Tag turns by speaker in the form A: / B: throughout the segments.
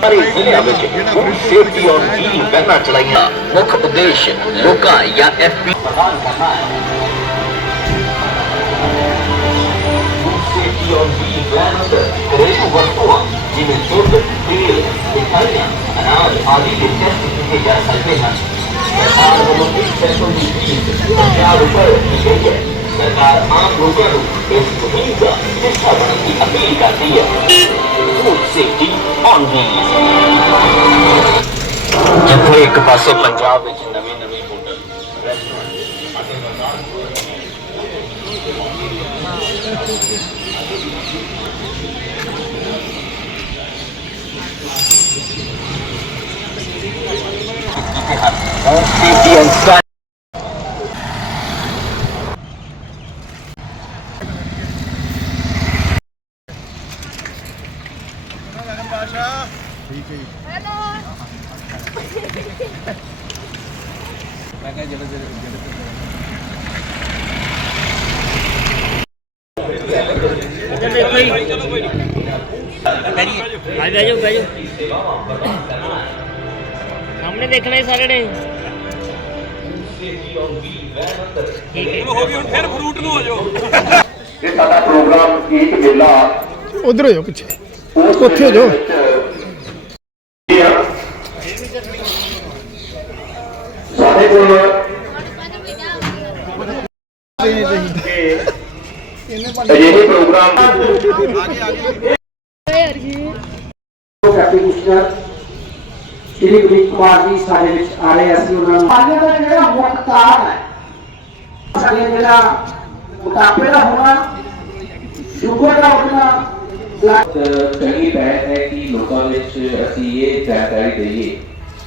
A: ਸਾਰੇ ਜ਼ਿਲ੍ਹਿਆਂ ਵਿੱਚ ਫੂਡ ਸੇਫਟੀ ਔਰ ਜੀ ਵੈਨਾਂ ਚਲਾਈਆਂ ਮੁੱਖ ਉਦੇਸ਼ ਲੋਕਾਂ ਜਾਂ ਐਫਪੀ ਪ੍ਰਦਾਨ ਕਰਨਾ ਹੈ। ਫੂਡ ਸੇਫਟੀ ਔਰ ਜੀ ਵੈਨ ਘਰੇਲੂ ਵਸਤੂਆਂ ਜਿਵੇਂ ਦੁੱਧ, ਤੇਲ, ਮਿਠਾਈਆਂ, ਅਨਾਜ ਆਦਿ ਦੇ ਟੈਸਟ ਕੀਤੇ ਜਾ ਸਕਦੇ ਹਨ। ਸਰਕਾਰ ਵੱਲੋਂ ਇੱਕ ਸੈਂਟਰ ਦੀ ਫੀਸ ਪੰਜਾਹ ਰੁਪਏ ਦੀ ਗਈ ਹੈ। ਸਰਕਾਰ ਆਮ ਲੋਕਾਂ ਨੂੰ ਇਸ ਮੁਹਿੰਮ ਦਾ ਹਿੱਸਾ ਬਣਨ ਦੀ ਅਪੀਲ ਕਰਦੀ ਹੈ ਫੂਡ ਸੇਫਟੀ ਔਨ ਵੀਲਸ ਜਿੱਥੇ ਇੱਕ ਪਾਸੇ ਪੰਜਾਬ ਵਿੱਚ ਨਵੇਂ ਨਵੇਂ ਹੋਟਲ ਰੈਸਟੋਰੈਂਟ ਅਤੇ ਬਾਜ਼ਾਰ ਖੁੱਲ੍ਹ ਰਹੇ ਨੇ
B: ਸਾਹਮਣੇ ਦੇਖਣਾ ਹੀ। ਸਾਰੇ ਨੇ ਹੈ
C: ਇਹ ਸਾਡਾ ਪ੍ਰੋਗਰਾਮ ਈਦ ਮੇਲਾ।
D: ਉਧਰ ਹੋ ਜਾਓ ਪਿੱਛੇ। ਉੱਥੇ ਹੋ ਜਾਓ
C: ਇਹ ਆ। ਸਾਡੇ ਕੋਲ ਅਜਿਹੇ ਪ੍ਰੋਗਰਾਮ
E: ਪ੍ਰੈਕਟੀਸ਼ਨਰ ਸ਼੍ਰੀ ਗੁਰੀ ਕੁਮਾਰ ਜੀ ਸਾਡੇ ਵਿੱਚ ਆ ਰਹੇ ਅਸੀਂ ਉਹਨਾਂ ਨੂੰ ਪਾਣੀ ਦਾ ਜਿਹੜਾ ਮੁੱਖ ਕਾਰਨ ਹੈ ਸਾਡੇ ਜਿਹੜਾ ਮੋਟਾਪੇ ਦਾ ਹੋਣਾ ਸ਼ੂਗਰ ਦਾ ਹੋਣਾ ਬਲੱਡ
F: ਚੰਗੀ ਹੈ ਕਿ ਲੋਕਾਂ ਵਿੱਚ ਅਸੀਂ ਇਹ ਜਾਣਕਾਰੀ ਦਈਏ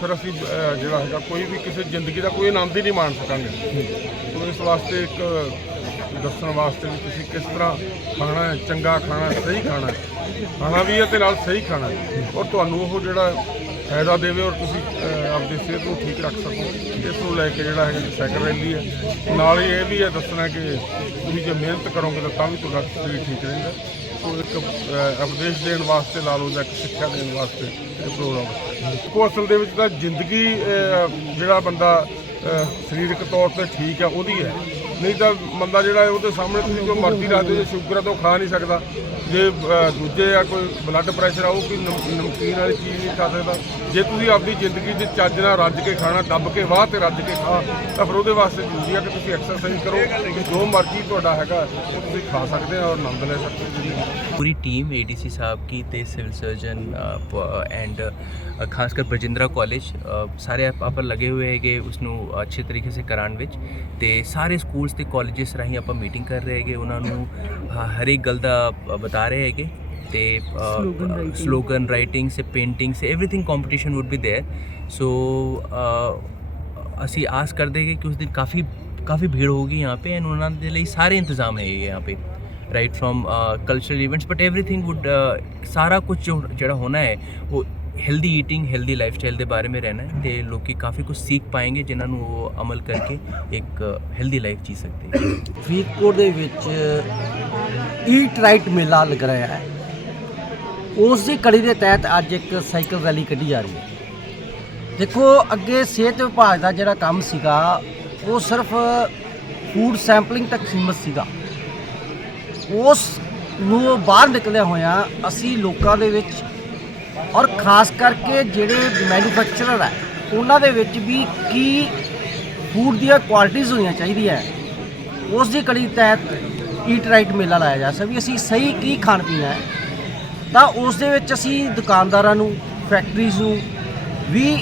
G: ਫਿਰ ਅਸੀਂ ਜਿਹੜਾ ਹੈਗਾ ਕੋਈ ਵੀ ਕਿਸੇ ਜ਼ਿੰਦਗੀ ਦਾ ਕੋਈ ਆਨੰਦ ਹੀ ਨਹੀਂ ਮਾਣ ਸਕਾਂਗੇ। ਸੋ ਇਸ ਵਾਸਤੇ ਇੱਕ ਦੱਸਣ ਵਾਸਤੇ ਵੀ ਤੁਸੀਂ ਕਿਸ ਤਰ੍ਹਾਂ ਖਾਣਾ ਹੈ, ਚੰਗਾ ਖਾਣਾ ਸਹੀ ਖਾਣਾ ਖਾਣਾ ਵੀ ਹੈ ਤੇ ਨਾਲ ਸਹੀ ਖਾਣਾ ਔਰ ਤੁਹਾਨੂੰ ਉਹ ਜਿਹੜਾ ਫਾਇਦਾ ਦੇਵੇ ਔਰ ਤੁਸੀਂ ਆਪਣੀ ਸਿਹਤ ਨੂੰ ਠੀਕ ਰੱਖ ਸਕੋ। ਇਸ ਨੂੰ ਲੈ ਕੇ ਜਿਹੜਾ ਹੈਗਾ ਜੀ ਸਾਈਕਲ ਰੈਲੀ ਹੈ। ਨਾਲ ਹੀ ਇਹ ਵੀ ਹੈ ਦੱਸਣਾ ਕਿ ਤੁਸੀਂ ਜੇ ਮਿਹਨਤ ਕਰੋਗੇ ਤਾਂ ਤਾਂ ਵੀ ਤੁਹਾਡਾ ਸਰੀਰ ਠੀਕ ਰਹਿੰਦਾ। ਸੋ ਇੱਕ ਉਪਦੇਸ਼ ਦੇਣ ਵਾਸਤੇ ਲਾ ਲਓ ਜਾਂ ਇੱਕ ਸਿੱਖਿਆ ਦੇਣ ਵਾਸਤੇ ਇਹ ਪ੍ਰੋਗਰਾਮ ਕੋ ਅਸਲ ਦੇ ਵਿੱਚ ਤਾਂ ਜ਼ਿੰਦਗੀ ਜਿਹੜਾ ਬੰਦਾ ਸਰੀਰਕ ਤੌਰ ਤੇ ਠੀਕ ਹੈ, ਉਹਦੀ ਹੈ। ਨਹੀਂ ਤਾਂ ਬੰਦਾ ਜਿਹੜਾ ਉਹਦੇ ਸਾਹਮਣੇ ਤੁਸੀਂ ਜੋ ਮਰਜ਼ੀ ਰੱਖ ਦਿਓ ਸ਼ੂਗਰ ਹੈ ਤਾਂ ਉਹ ਖਾ ਨਹੀਂ ਸਕਦਾ। ਜੇ ਦੂਜੇ ਆ, ਕੋਈ ਬਲੱਡ ਪ੍ਰੈਸ਼ਰ ਆ, ਉਹ ਕੋਈ ਨਮਕੀਨ ਵਾਲੀ ਚੀਜ਼ ਨਹੀਂ ਖਾ ਸਕਦਾ। ਜੇ ਤੁਸੀਂ ਆਪਣੀ ਜ਼ਿੰਦਗੀ 'ਚ ਚੱਜ ਨਾਲ ਰੱਜ ਕੇ ਖਾਣਾ, ਦੱਬ ਕੇ ਵਾਹ ਤੇ ਰੱਜ ਕੇ ਖਾ, ਤਾਂ ਫਿਰ ਉਹਦੇ ਵਾਸਤੇ ਜ਼ਰੂਰੀ ਆ ਕਿ ਤੁਸੀਂ ਐਕਸਰਸਾਈਜ਼ ਕਰੋ, ਕਿ ਜੋ ਮਰਜ਼ੀ ਤੁਹਾਡਾ ਹੈਗਾ ਉਹ ਤੁਸੀਂ ਖਾ ਸਕਦੇ ਆ ਔਰ ਆਨੰਦ ਲੈ ਸਕਦੇ ਹੋ।
H: ਪੂਰੀ ਟੀਮ ਏਡੀਸੀ ਸਾਹਿਬ ਕੀ ਤੇ ਸਿਵਲ ਸਰਜਨ ਐਂਡ ਖਾਸ ਕਰ ਬਰਜਿੰਦਰਾ ਕਾਲਜ ਸਾਰੇ ਆਪ- ਆਪਾਂ ਲੱਗੇ ਹੋਏ ਹੈਗੇ ਉਸ ਨੂੰ ਅੱਛੇ ਤਰੀਕੇ ਸੇ ਕਰਾਉਣ ਵਿੱਚ ਤੇ ਸਾਰੇ ਸਕੂਲਸ ਤੇ ਕਾਲਜਸ ਰਾਹੀਂ ਆਪਾਂ ਮੀਟਿੰਗ ਕਰ ਰਹੇ ਹੈਗੇ ਉਹਨਾਂ ਨੂੰ ਹ- ਹਰ ਇੱਕ ਗੱਲ ਦਾ ਅ, ਬਤਾ ਰਹੇ ਹੈਗੇ ਤੇ ਸਲੋਗਨ ਰਾਈਟਿੰਗ ਸੇ painting say everything competition would be there so ਅਸੀਂ ਆਸ ਕਰਦੇ ਕਿ ਉਸ ਦਿਨ ਕਾਫੀ ਕਾਫੀ ਭੀੜ ਹੋਗੀ यहाँ पे एंड ਉਹਨਾਂ ਦੇ ਲਈ ਸਾਰੇ ਇੰਤਜ਼ਾਮ ਹੈ यहाँ पे right from cultural events but everything would ਸਾਰਾ ਕੁਝ ਜੋ ਜਿਹੜਾ ਹੋਣਾ ਹੈ ਉਹ ਹੈਲਦੀ ਈਟਿੰਗ ਹੈਲਦੀ ਲਾਈਫਸਟਾਈਲ ਦੇ ਬਾਰੇ ਮੇਂ ਰਹਿਣਾ ਹੈ ਤੇ ਲੋਕੀ ਕਾਫੀ ਕੁਝ ਸਿੱਖ ਪਾਏਗੇ, ਜਿਨ੍ਹਾਂ ਨੂੰ ਉਹ ਅਮਲ ਕਰਕੇ ਇੱਕ ਹੈਲਦੀ ਲਾਈਫ ਜੀ ਸਕਦੇ ਹੈ।
E: ਫਰੀਦਕੋਟ ਦੇ ਵਿੱਚ ਈਟ ਰਾਈਟ ਮੇਲਾ ਲੱਗ ਰਿਹਾ ਹੈ। ਉਸ ਦੀ ਕੜੀ ਦੇ ਤਹਿਤ ਅੱਜ ਇੱਕ ਸਾਈਕਲ ਰੈਲੀ ਕੱਢੀ ਜਾ ਰਹੀ ਹੈ। ਦੇਖੋ, ਅੱਗੇ ਸਿਹਤ ਵਿਭਾਗ ਦਾ ਜਿਹੜਾ ਕੰਮ ਸੀਗਾ, ਉਹ ਸਿਰਫ ਫੂਡ ਸੈਂਪਲਿੰਗ ਤੱਕ ਸੀਮਤ ਸੀਗਾ। ਉਸ ਨੂੰ ਬਾਹਰ ਨਿਕਲਿਆ ਹੋਇਆ ਅਸੀਂ ਲੋਕਾਂ ਦੇ ਵਿੱਚ ਔਰ ਖਾਸ ਕਰਕੇ ਜਿਹੜੇ ਮੈਨੂਫੈਕਚਰਰ ਹੈ ਉਹਨਾਂ ਦੇ ਵਿੱਚ ਵੀ ਕੀ ਫੂਡ ਦੀਆਂ ਕੁਆਲਿਟੀਆਂ ਹੋਣੀਆਂ ਚਾਹੀਦੀਆਂ ਉਸ ਦੀ ਕੜੀ ਤਹਿਤ ਈਟ ਰਾਈਟ ਮੇਲਾ ਲਾਇਆ ਜਾ ਸਕਦਾ ਵੀ ਅਸੀਂ ਸਹੀ ਕੀ ਖਾਣ ਪੀਣਾ ਹੈ। ਤਾਂ ਉਸ ਦੇ ਵਿੱਚ ਅਸੀਂ ਦੁਕਾਨਦਾਰਾਂ ਨੂੰ ਫੈਕਟਰੀਜ਼ ਨੂੰ ਵੀ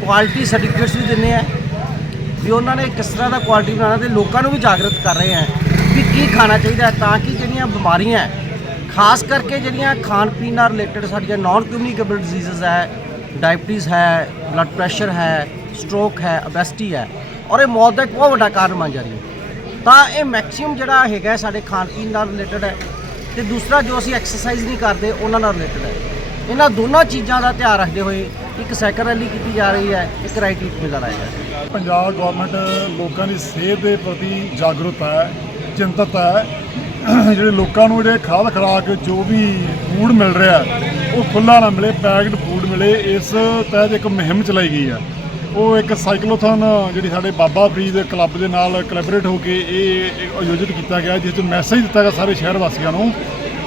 E: ਕੁਆਲਿਟੀ ਸਰਟੀਫਿਕੇਟਸ ਵੀ ਦਿੰਦੇ ਆ ਵੀ ਉਹਨਾਂ ਨੇ ਕਿਸ ਤਰ੍ਹਾਂ ਦਾ ਕੁਆਲਿਟੀ ਬਣਾਉਣਾ ਤੇ ਲੋਕਾਂ ਨੂੰ ਵੀ ਜਾਗਰਤ ਕਰ ਰਹੇ ਆ ਵੀ ਕੀ ਖਾਣਾ ਚਾਹੀਦਾ ਹੈ ਤਾਂ ਕਿ ਜਿਹੜੀਆਂ ਬਿਮਾਰੀਆਂ ਹੈ, ਖਾਸ ਕਰਕੇ ਜਿਹੜੀਆਂ ਖਾਣ ਪੀਣ ਨਾਲ ਰਿਲੇਟਡ ਸਾਡੀਆਂ ਨਾਨ ਕਮਿਊਨੀਕੇਬਲ ਡਿਜ਼ੀਜ਼ਸ ਹੈ ਡਾਇਬਟੀਜ਼ ਹੈ ਬਲੱਡ ਪ੍ਰੈਸ਼ਰ ਹੈ ਸਟ੍ਰੋਕ ਹੈ, obesity ਹੈ, ਔਰ ਇਹ ਮੌਤ ਦਾ ਇੱਕ ਬਹੁਤ ਵੱਡਾ ਕਾਰਨ ਬਣ ਜਾ ਰਹੀ ਹੈ। ਤਾਂ ਇਹ ਮੈਕਸਿਮਮ ਜਿਹੜਾ ਹੈਗਾ ਸਾਡੇ ਖਾਣ ਪੀਣ ਨਾਲ ਰਿਲੇਟਡ ਹੈ ਤੇ ਦੂਸਰਾ ਜੋ ਅਸੀਂ ਐਕਸਰਸਾਈਜ਼ ਨਹੀਂ ਕਰਦੇ, ਉਹਨਾਂ ਨਾਲ ਰਿਲੇਟਡ ਹੈ। ਇਹਨਾਂ ਦੋਨਾਂ ਚੀਜ਼ਾਂ ਦਾ ਧਿਆਨ ਰੱਖਦੇ ਹੋਏ ਇੱਕ ਸਾਈਕਲ ਰੈਲੀ ਕੀਤੀ ਜਾ ਰਹੀ ਹੈ, ਇੱਕ ਰਾਈਟ ਈਟ ਮੇਲਾ ਰਿਹਾ ਹੈ।
I: ਪੰਜਾਬ ਗਵਰਨਮੈਂਟ ਲੋਕਾਂ ਦੀ ਸਿਹਤ ਦੇ ਪ੍ਰਤੀ ਜਾਗਰੂਕ ਹੈ, ਚਿੰਤਤ ਹੈ ਜਿਹੜੇ ਲੋਕਾਂ ਨੂੰ ਜਿਹੜੇ ਖਾਦ ਖੁਰਾਕ ਜੋ ਵੀ ਫੂਡ ਮਿਲ ਰਿਹਾ, ਉਹ ਖੁੱਲਾ ਨਾ ਮਿਲੇ ਪੈਕਡ ਫੂਡ ਮਿਲੇ, ਇਸ ਤਹਿਤ ਇੱਕ ਮੁਹਿੰਮ ਚਲਾਈ ਗਈ ਹੈ ਉਹ ਇੱਕ ਸਾਈਕਲੋਥਨ ਜਿਹੜੀ ਸਾਡੇ ਬਾਬਾ ਫਰੀਦ ਕਲੱਬ ਦੇ ਨਾਲ ਕੋਲੈਬੋਰੇਟ ਹੋ ਕੇ ਇਹ ਆਯੋਜਿਤ ਕੀਤਾ ਗਿਆ, ਜਿਸ 'ਚ ਮੈਸੇਜ ਦਿੱਤਾ ਗਿਆ ਸਾਰੇ ਸ਼ਹਿਰ ਵਾਸੀਆਂ ਨੂੰ,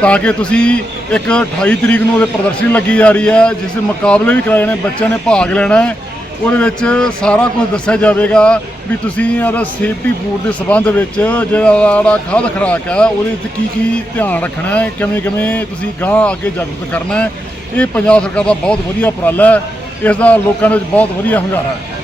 I: ਤਾਂ ਕਿ ਤੁਸੀਂ ਇੱਕ 28 ਤਰੀਕ ਨੂੰ ਉਹਦੇ ਪ੍ਰਦਰਸ਼ਨੀ ਲੱਗੀ ਜਾ ਰਹੀ ਹੈ, ਜਿਸ ਦੇ ਮੁਕਾਬਲੇ ਵੀ ਕਰਾਏ ਨੇ ਬੱਚਿਆਂ ਨੇ ਭਾਗ ਲੈਣਾ ਹੈ ਉਹਦੇ ਵਿੱਚ ਸਾਰਾ ਕੁਝ ਦੱਸਿਆ ਜਾਵੇਗਾ ਵੀ ਤੁਸੀਂ ਇਹਦਾ ਸੇਫਟੀ ਫੂਡ ਦੇ ਸੰਬੰਧ ਵਿੱਚ ਜਿਹੜਾ ਜਿਹੜਾ ਖਾਦ ਖੁਰਾਕ ਹੈ, ਉਹਦੇ ਵਿੱਚ ਕੀ ਕੀ ਧਿਆਨ ਰੱਖਣਾ ਹੈ, ਕਿਵੇਂ ਕਿਵੇਂ ਤੁਸੀਂ ਗਾਂ ਅੱਗੇ ਜਾਗਰੂਕ ਕਰਨਾ ਹੈ। ਇਹ ਪੰਜਾਬ ਸਰਕਾਰ ਦਾ ਬਹੁਤ ਵਧੀਆ ਉਪਰਾਲਾ ਹੈ। ਇਸ ਦਾ ਲੋਕਾਂ ਦੇ ਵਿੱਚ ਬਹੁਤ ਵਧੀਆ ਹੰਗਾਰਾ ਹੈ।